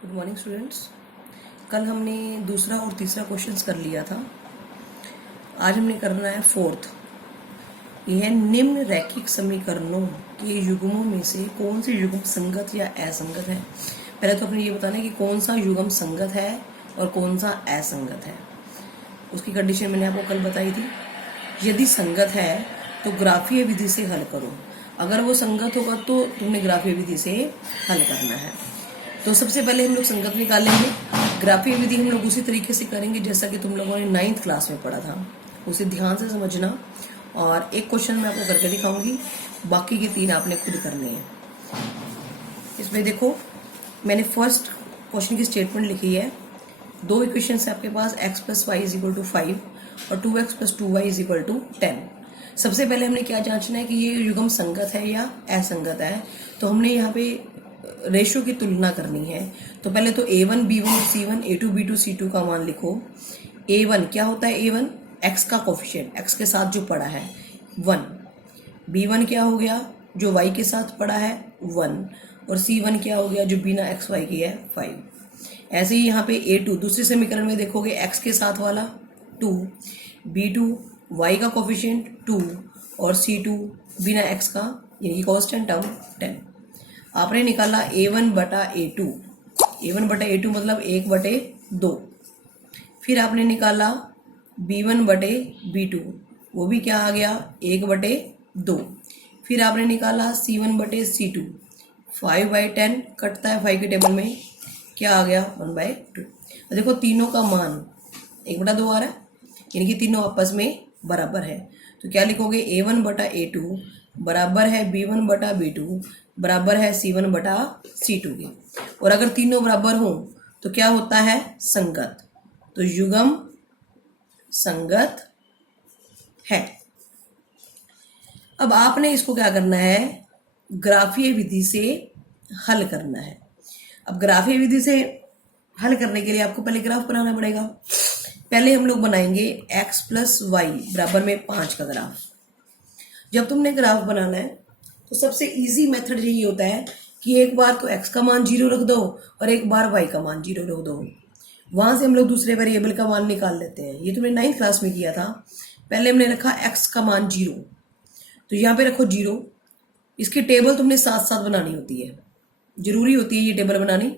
Good morning students. कल हमने दूसरा और तीसरा क्वेश्चंस कर लिया था। आज हमने करना है फोर्थ। यह निम्न रैखिक समीकरणों के युग्मों में से कौन से युग्म संगत या असंगत है। पहले तो अपने ये बताना है कि कौन सा युग्म संगत है और कौन सा असंगत है। उसकी कंडीशन मैंने आपको कल बताई थी। यदि संगत है तो ग्राफीय विधि से हल करो। अगर वो संगत होगा तो तुमने ग्राफीय विधि से हल करना है। तो सबसे पहले हम लोग संगत निकालेंगे। ग्राफीय विधि हम लोग उसी तरीके से करेंगे जैसा कि तुम लोगों ने 9th क्लास में पढ़ा था। उसे ध्यान से समझना और एक क्वेश्चन मैं आपको करके दिखाऊंगी, बाकी के 3 आपने खुद करने हैं। इसमें देखो, मैंने फर्स्ट क्वेश्चन की स्टेटमेंट लिखी है। 2 इक्वेशन है आपके पास, x + y = 5 और 2x + 2y = 10। सबसे पहले हमने क्या जांचना है कि ये युग्म संगत है या असंगत है। तो हमने यहाँ पे रेशो की तुलना करनी है। तो पहले तो a1 b1 c1 a2 b2 c2 का मान लिखो। a1 क्या होता है? a1 x का कोफिशिएंट, x के साथ जो पड़ा है 1। b1 क्या हो गया? जो y के साथ पड़ा है 1। और c1 क्या हो गया? जो बिना x y की है 5। ऐसे ही यहाँ पे a2 दूसरे समीकरण में देखोगे, x के साथ वाला 2, b2 y का कोफिशिएंट 2 और c2 बिना x का यानी कांस्टेंट टर्म 10। आपने निकाला a1 बटा a2। a1 बटा a2 मतलब 1/2। फिर आपने निकाला b1 बटे b2, वो भी क्या आ गया? 1/2। फिर आपने निकाला c1 बटे c2, 5/10 कटता है 5 के टेबल में, क्या आ गया? 1/2। देखो तीनों का मान 1/2 आ रहा है, यानी कि तीनों आपस में बराबर है। तो क्या लिखोगे? a1 बटा a2 बराबर है b1 बटा b2 बराबर है c1 बटा c2 के। और अगर तीनों बराबर हो तो क्या होता है? संगत। तो युग्म संगत है। अब आपने इसको क्या करना है? ग्राफीय विधि से हल करना है। अब ग्राफीय विधि से हल करने के लिए आपको पहले ग्राफ बनाना पड़ेगा। पहले हम लोग बनाएंगे x + y = 5 का ग्राफ। जब तुमने ग्राफ बनाना है तो सबसे इजी मेथड यही होता है कि एक बार तो x का मान 0 रख दो और एक बार y का मान 0 रख दो। वहां से हम लोग दूसरे वेरिएबल का मान निकाल लेते हैं। ये तुमने 9th क्लास में किया था। पहले हमने रखा x का मान 0, तो यहाँ पे रखो 0। इसकी टेबल तुमने साथ साथ बनानी होती है, जरूरी होती है ये टेबल बनानी।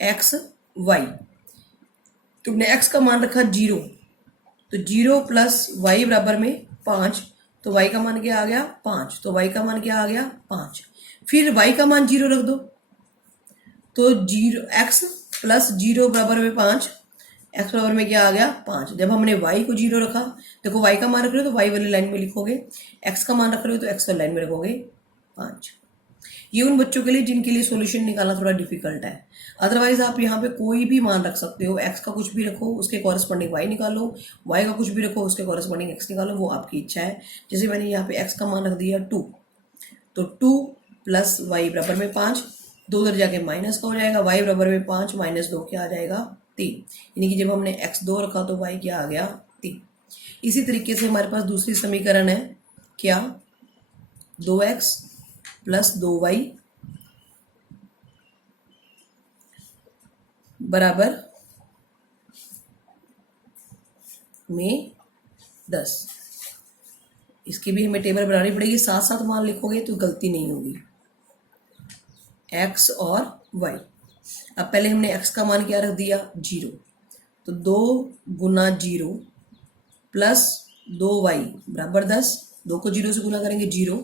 x y, तुमने x का मान रखा 0, तो 0 + y = 5। तो y का मान क्या आ गया? 5। तो y का मान क्या आ गया? 5। फिर y का मान 0 रख दो, तो 0x + 0 = 5। x बराबर में क्या आ गया? 5। जब हमने y को 0 रखा, देखो y का मान रख रहे हो तो y वाली लाइन में लिखोगे, x का मान रख रहे हो तो x वाली लाइन में रखोगे 5। ये उन बच्चों के लिए जिनके लिए सॉल्यूशन निकालना थोड़ा डिफिकल्ट है। अदरवाइज आप यहाँ पे कोई भी मान रख सकते हो। x का कुछ भी रखो, उसके कॉरेस्पॉन्डिंग y निकालो, y का कुछ भी रखो, उसके कॉरेस्पॉन्डिंग x निकालो, वो आपकी इच्छा है। जैसे मैंने यहाँ पे x का मान रख दिया 2, तो 2 + y = 5। 2 उधर जाके माइनस का हो जाएगा, y = 5 - 2 क्या आ जाएगा? 3। यानी कि जब हमने x 2 रखा तो y क्या आ गया? 3। इसी तरीके से हमारे पास दूसरी समीकरण है, क्या? 2x + 2y बराबर में 10। इसकी भी हमें टेबल बनानी पड़ेगी, साथ साथ मान लिखोगे तो गलती नहीं होगी। x और y। अब पहले हमने x का मान क्या रख दिया? 0। तो 2 × 0 + 2y = 10। 2 को 0 से गुना करेंगे 0,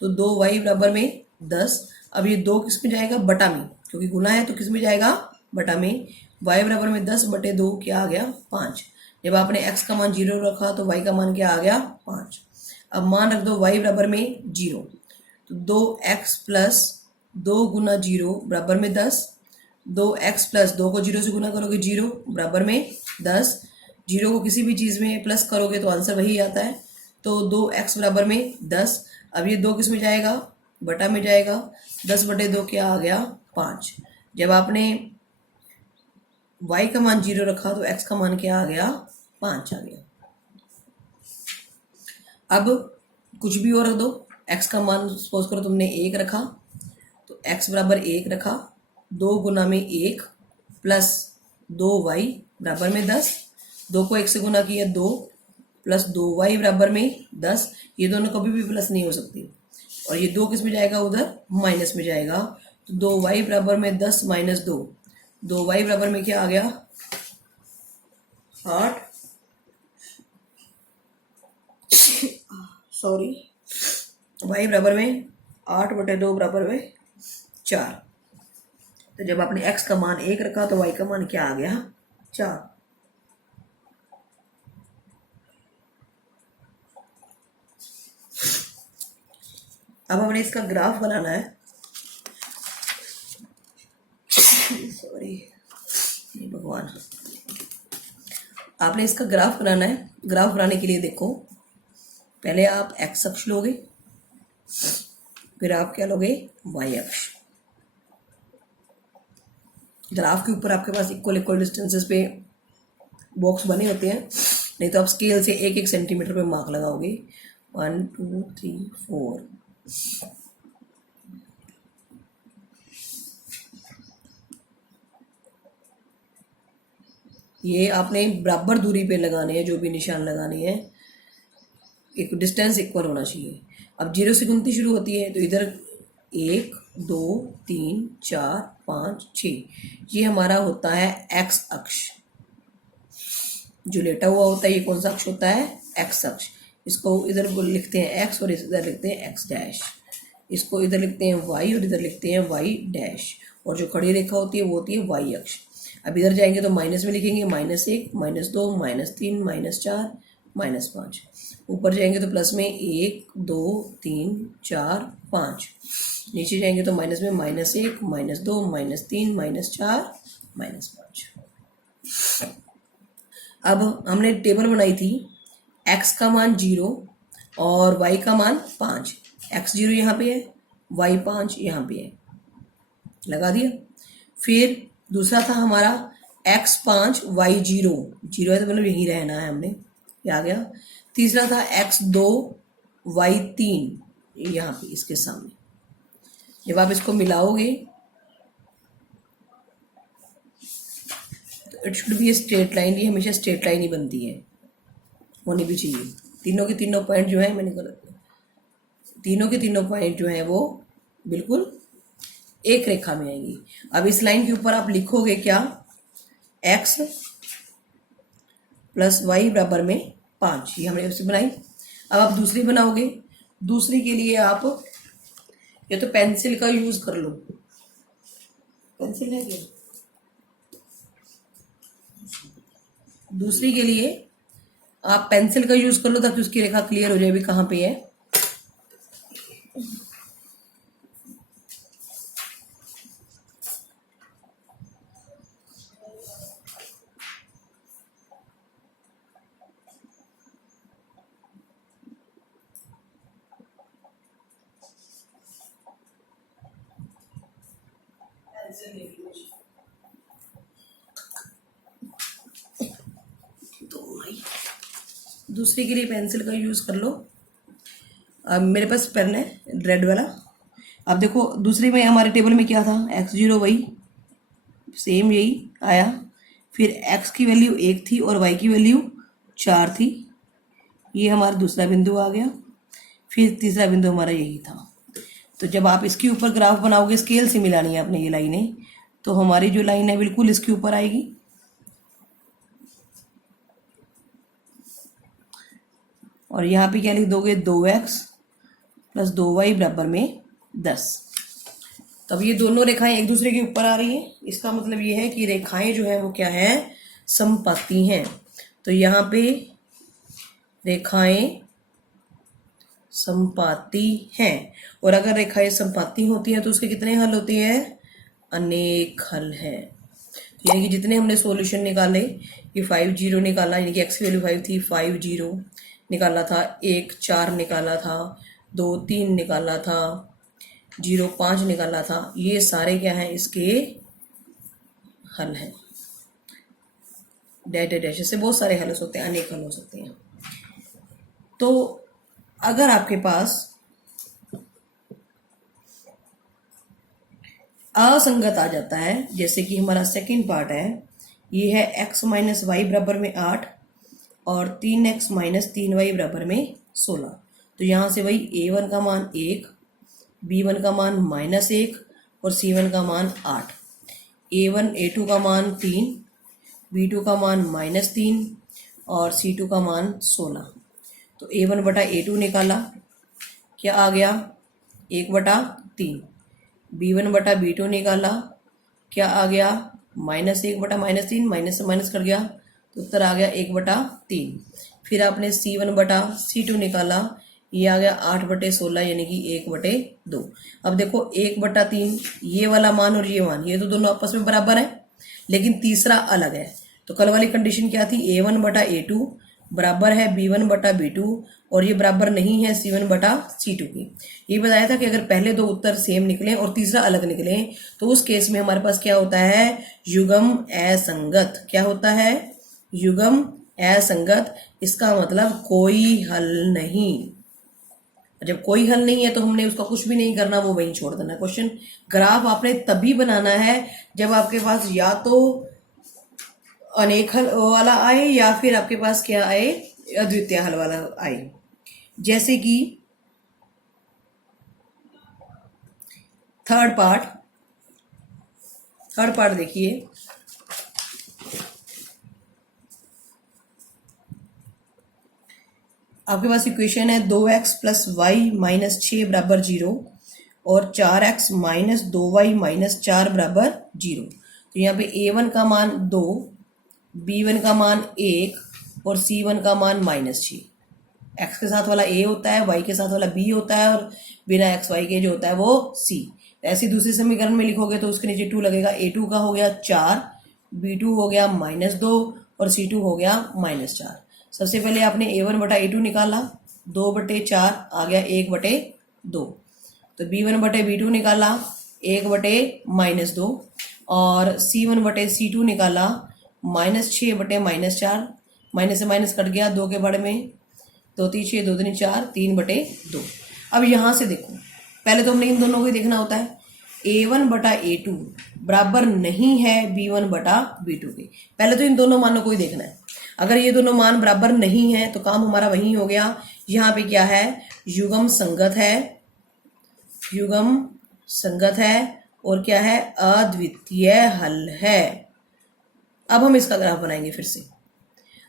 तो 2y = 10। अब ये 2 किस में जाएगा? बटा में, क्योंकि गुना है तो किस में जाएगा? बटा में। y = 10/2 क्या आ गया? 5। जब आपने x का मान 0 रखा तो y का मान क्या आ गया? 5। अब मान रख दो y = 0, तो 2x + 2 × 0 = 10। 2x + 2 को 0 से गुना करोगे 0 बराबर में 10। 0 को किसी भी चीज़ में प्लस करोगे तो आंसर वही आता है। तो 2x = 10। अब ये 2 किस में जाएगा? बटा में जाएगा। 10/2 क्या आ गया? 5। जब आपने y का मान 0 रखा तो x का मान क्या आ गया? 5 आ गया। अब कुछ भी और रख दो। x का मान सपोज करो तुमने 1 रखा, तो x बराबर 1 रखा, 2 गुना में 1 प्लस 2y बराबर में 10, 2 को 1 से गुना किया 2 प्लस 2y बराबर में 10। ये दोनों कभी भी प्लस नहीं हो सकती, और ये 2 किस में जाएगा, उधर माइनस में जाएगा। तो 2y बराबर में 10 माइनस 2, 2y बराबर में क्या आ गया, 8, सॉरी, y बराबर में 8/2 बराबर में 4। तो जब आपने x का मान 1 रखा तो y का मान क्या आ गया, 4। अब हमने इसका ग्राफ बनाना है, सॉरी भगवान, आपने इसका ग्राफ बनाना है। ग्राफ बनाने के लिए देखो, पहले आप x अक्ष लोगे, फिर आप क्या लोगे, y अक्ष। ग्राफ के ऊपर आपके पास इक्वल इक्वल डिस्टेंसेस पे बॉक्स बने होते हैं, नहीं तो आप स्केल से 1-1 सेंटीमीटर पे मार्क लगाओगे, 1 2 3 4। ये आपने बराबर दूरी पे लगाने हैं, जो भी निशान लगाने हैं, एक डिस्टेंस इक्वल होना चाहिए। अब 0 से गिनती शुरू होती है, तो इधर 1 2 3 4 5 6, ये हमारा होता है x अक्ष। जो लेटा हुआ होता है ये कौन सा अक्ष होता है, x अक्ष। इसको इधर लिखते हैं x और इधर लिखते हैं x डैश, इसको इधर लिखते हैं y और इधर लिखते हैं y डैश, और जो खड़ी रेखा होती है वो होती है y अक्ष। अब इधर जाएंगे तो माइनस में लिखेंगे, -1 -2 -3 -4 -5। ऊपर जाएंगे तो प्लस में 1 2 3 4 5। नीचे जाएंगे तो माइनस में -1 -2 -3 -4 -5। अब हमने टेबल बनाई थी, x का मान 0 और y का मान 5। x 0 यहाँ पे है, y 5 यहाँ पे है, लगा दिया। फिर दूसरा था हमारा x 5 y 0, 0 है तो मतलब यही रहना है हमने, ये आ गया। तीसरा था x 2 y 3, यहाँ पे इसके सामने। जब आप इसको मिलाओगे तो it should be a straight line, ये हमेशा स्ट्रेट लाइन ही बनती है, होनी भी चाहिए। तीनों के तीनों पॉइंट जो है, मैंने गलत, तीनों के तीनों पॉइंट जो है वो बिल्कुल एक रेखा में आएंगी। अब इस लाइन के ऊपर आप लिखोगे क्या, x प्लस y बराबर में 5, ये हमने उससे बनाई। अब आप दूसरी बनाओगे, दूसरी के लिए आप या तो पेंसिल का यूज कर लो, पेंसिल है क्या, दूसरी के लिए आप पेंसिल का यूज कर लो ताकि उसकी रेखा क्लियर हो जाए भी कहाँ पे है। दूसरी के लिए पेंसिल का यूज कर लो। अब मेरे पास पेन है रेड वाला। अब देखो दूसरी में हमारे टेबल में क्या था, x0 वही सेम यही आया, फिर x की वैल्यू 1 थी और y की वैल्यू 4 थी, ये हमारा दूसरा बिंदु आ गया। फिर तीसरा बिंदु हमारा यही था। तो जब आप इसके ऊपर ग्राफ बनाओगे, स्केल से मिलानी है आपने ये लाइनें, तो हमारी जो लाइन है बिल्कुल इसके ऊपर आएगी। और यहाँ पे क्या लिख दोगे, 2x प्लस 2y बराबर में 10। तब ये दोनों रेखाएं एक दूसरे के ऊपर आ रही हैं, इसका मतलब ये है कि रेखाएं जो है वो क्या है, समपाती हैं। तो यहाँ पे रेखाएं समपाती हैं, और अगर रेखाएं समपाती होती हैं तो उसके कितने हल होते हैं, अनेक हल हैं। यानी कि जितने हमने सॉल्यूशन निकाले, ये 5 0 निकाला, यानी कि x की वैल्यू 5 थी, 5 0 निकाला था, 1 4 निकाला था, 2 3 निकाला था, 0 5 निकाला था, ये सारे क्या हैं, इसके हल हैं। डैश डैश से बहुत सारे हल हो सकते हैं, अनेक हल हो सकते हैं। तो अगर आपके पास असंगत आ जाता है, जैसे कि हमारा सेकंड पार्ट है, ये है x माइनस वाई बराबर में 8 और 3x माइनस 3y बराबर में 16। तो यहाँ से वही a1 का मान 1, b1 का मान -1 और c1 का मान 8। a1 a2 का मान 3, b2 का मान -3 और c2 का मान 16। तो a1 बटा a2 निकाला, क्या आ गया 1/3। b1 बटा b2 निकाला, क्या आ गया -1 बटा -3, माइनस से माइनस कर गया तो उत्तर आ गया 1/3। फिर आपने c1 बटा c2 निकाला, ये आ गया 8/16 यानी कि 1/2। अब देखो 1/3 ये वाला मान और ये मान, ये तो दोनों आपस में बराबर है, लेकिन तीसरा अलग है। तो कल वाली कंडीशन क्या थी, a1 बटा a2 बराबर है b1 बटा b2 और ये बराबर नहीं है c1 बटा c2 की। ये बताया था कि अगर पहले दो उत्तर सेम निकले और तीसरा अलग निकले तो उस केस में हमारे पास क्या होता है, युग्म असंगत। क्या होता है, युग्म असंगत। इसका मतलब कोई हल नहीं। जब कोई हल नहीं है तो हमने उसका कुछ भी नहीं करना, वो वहीं छोड़ देना। क्वेश्चन ग्राफ आपने तभी बनाना है जब आपके पास या तो अनेक हल वाला आए या फिर आपके पास क्या आए, अद्वितीय हल वाला आए। जैसे कि थर्ड पार्ट देखिए, आपके पास इक्वेशन है 2x प्लस वाई माइनस 6 बराबर 0 और 4x माइनस 2y माइनस 4 बराबर 0। तो यहाँ पे a1 का मान 2, b1 का मान 1 और c1 का मान -6। x के साथ वाला a होता है, y के साथ वाला b होता है और बिना x y के जो होता है वो c। ऐसे दूसरे समीकरण में लिखोगे तो उसके नीचे 2 लगेगा। a2 का हो गया 4, b2 हो गया -2 और c2 हो गया -4। सबसे पहले आपने a1 बटा a2 निकाला, 2/4 आ गया 1/2। तो b1 बटे b2 निकाला 1/-2 और c1 बटे c2 निकाला -6/-4। माइनस से माइनस कट गया 2 के बड़े में, 2 3 6 2 3 4 3/2। अब यहाँ से देखो, पहले तो हमने इन दोनों को ही देखना होता है। a1 बटा a2 बराबर नहीं है b1 बटा b2 के। पहले तो इन दोनों मानों को ही देखना है। अगर ये दोनों मान बराबर नहीं है तो काम हमारा वही हो गया। यहाँ पे क्या है, युग्म संगत है, युग्म संगत है और क्या है, अद्वितीय हल है। अब हम इसका ग्राफ बनाएंगे फिर से।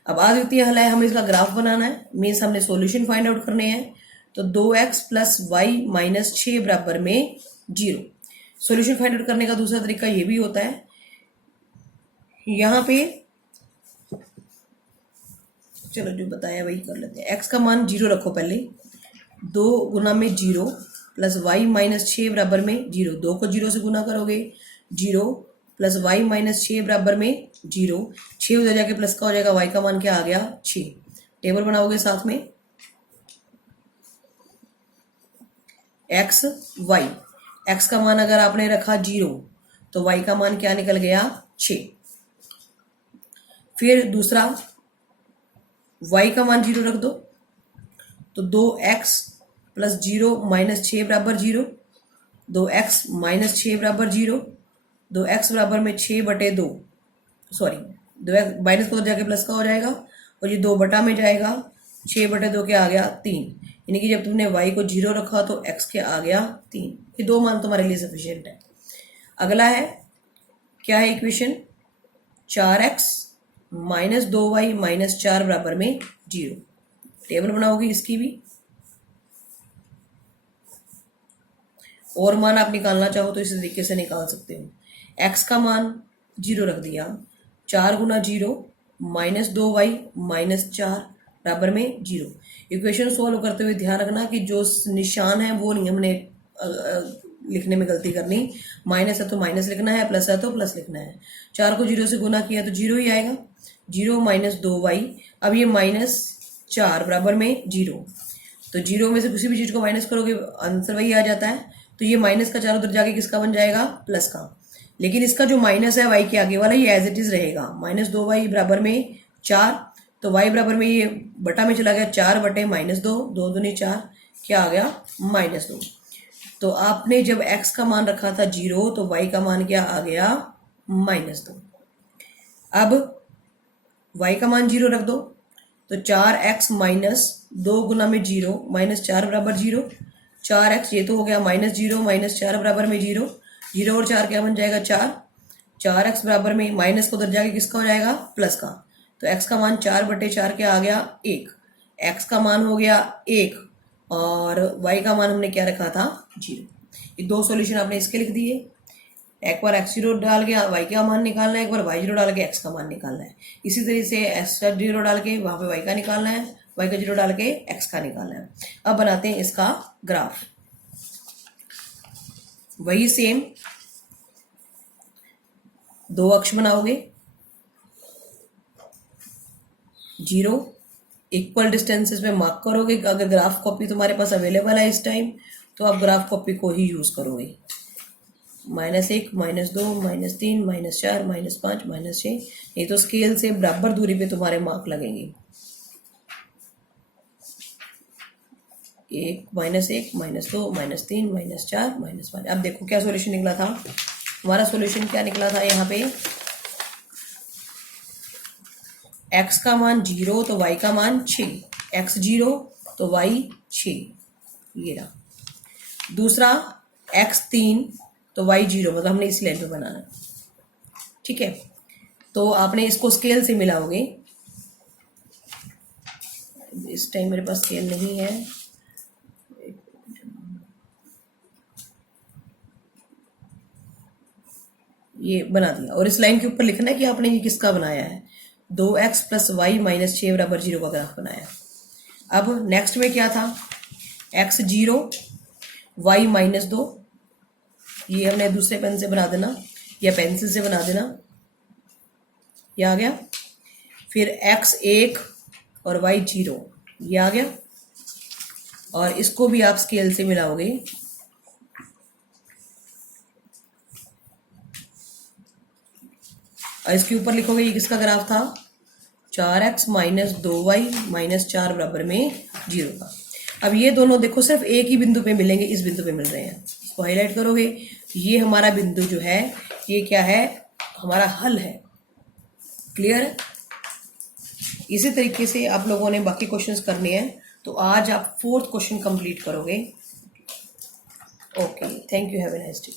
अब अद्वितीय हल है, हमें इसका ग्राफ बनाना है, मीन्स हमने सॉल्यूशन फाइंड आउट करने हैं। तो 2x प्लस वाई माइनस 6 बराबर में 0। सॉल्यूशन फाइंड आउट करने का दूसरा तरीका ये भी होता है, यहाँ पे चलो जो बताया वही कर लेते हैं। x का मान 0 रखो पहले, 2 गुना में 0 प्लस वाई माइनस 6 बराबर में 0। 2 को 0 से गुना करोगे 0 प्लस वाई माइनस 6 बराबर में 0। 6 उधर जाके प्लस का हो जाएगा, y का मान क्या आ गया 6। टेबल बनाओगे साथ में, x y, x का मान अगर आपने रखा 0 तो y का मान क्या निकल गया 6। फिर दूसरा y का मान 0 रख दो, तो 2x प्लस 0 माइनस 6 बराबर 0, 2x माइनस 6 बराबर 0, 2x बराबर में 6/2, सॉरी 2x माइनस को तो जाके प्लस का हो जाएगा और ये 2 बटा में जाएगा, 6/2 क्या आ गया 3। यानी कि जब तुमने y को 0 रखा तो x क्या आ गया 3। ये 2 मान तुम्हारे लिए सफिशिएंट है। अगला है, क्या है equation, 4x minus 2y minus 4 बराबर में 0। टेबल बनाओगे इसकी भी, और मान आप निकालना चाहो तो इस तरीके से निकाल सकते हो। x का मान 0 रख दिया, 4 गुना 0 माइनस 2y माइनस 4 बराबर में 0। इक्वेशन सोल्व करते हुए ध्यान रखना कि जो निशान है वो नहीं हमने लिखने में गलती करनी। माइनस है तो माइनस लिखना है, प्लस है तो प्लस लिखना है। 4 को 0 से गुना किया तो 0 ही आएगा, 0 माइनस 2y। अब ये -4 बराबर में 0, तो 0 में से किसी भी चीज को माइनस करोगे आंसर वही आ जाता है। तो ये माइनस का 4 उधर जाके किसका बन जाएगा, प्लस का। लेकिन इसका जो माइनस है y के आगे वाला ये एज इट इज रहेगा, -2y बराबर में 4। तो y बराबर में ये बटा में चला गया, 4/-2, 2 दूनी 4, क्या आ गया -2। तो आपने जब x का मान रखा था 0 तो y का मान क्या आ गया -2। अब y का मान 0 रख दो तो 4x माइनस 2 गुना में 0 -4 बराबर 0। 4x ये तो हो गया -0 -4 बराबर में 0। 0 और 4 क्या बन जाएगा 4। 4x बराबर में माइनस को उधर जाके किसका हो जाएगा प्लस का। तो x का मान 4/4 क्या आ गया 1। x का मान हो गया 1 और y का मान हमने क्या रखा था 0। ये दो सॉल्यूशन आपने इसके लिख दिए। एक बार x0 डाल के y का मान निकालना है, एक बार y0 डाल के x का मान निकालना है। इसी तरीके से x0 डाल के वहां पे y का निकालना है, y का 0 डाल के x का निकालना है। अब बनाते हैं इसका ग्राफ। वही सेम दो अक्ष बनाओगे, 0 इक्वल डिस्टेंसेस में मार्क करोगे। अगर ग्राफ कॉपी तुम्हारे पास अवेलेबल है इस टाइम तो आप ग्राफ कॉपी को ही यूज करोगे। -1 -2 -3 -4 -5 -6 ये तो स्केल से बराबर दूरी पे तुम्हारे मार्क लगेंगे। 1 -2 -3 -4 -5। अब देखो क्या सॉल्यूशन निकला था हमारा। सॉल्यूशन क्या निकला था यहाँ पे x का मान 0 तो y का मान 6। x 0 तो y 6 ये रहा। दूसरा x 3 तो y 0 मतलब हमने इस लाइन पे बनाना है। ठीक है, तो आपने इसको स्केल से मिलाओगे। इस टाइम मेरे पास स्केल नहीं है। ये बना दिया और इस लाइन के ऊपर लिखना है कि आपने ये किसका बनाया है 2x + y - 6 बराबर 0 का ग्राफ बनाया। अब नेक्स्ट में क्या था x 0 y -2। ये हमने दूसरे पेन से बना देना या पेंसिल से बना देना। ये आ गया। फिर x 1 और y 0 ये आ गया और इसको भी आप स्केल से मिलाओगे। और इसके ऊपर लिखोगे ये किसका ग्राफ था 4x - 2y - 4 बराबर में 0 का। अब ये दोनों देखो सिर्फ एक ही बिंदु पे मिलेंगे, इस बिंदु पे मिल रहे हैं। इसको हाईलाइट करोगे। ये हमारा बिंदु जो है ये क्या है हमारा हल है। क्लियर है। इसी तरीके से आप लोगों ने बाकी क्वेश्चंस करने हैं। तो आज आप 4th क्वेश्चन कंप्लीट करोगे। Okay, thank you, have a nice day.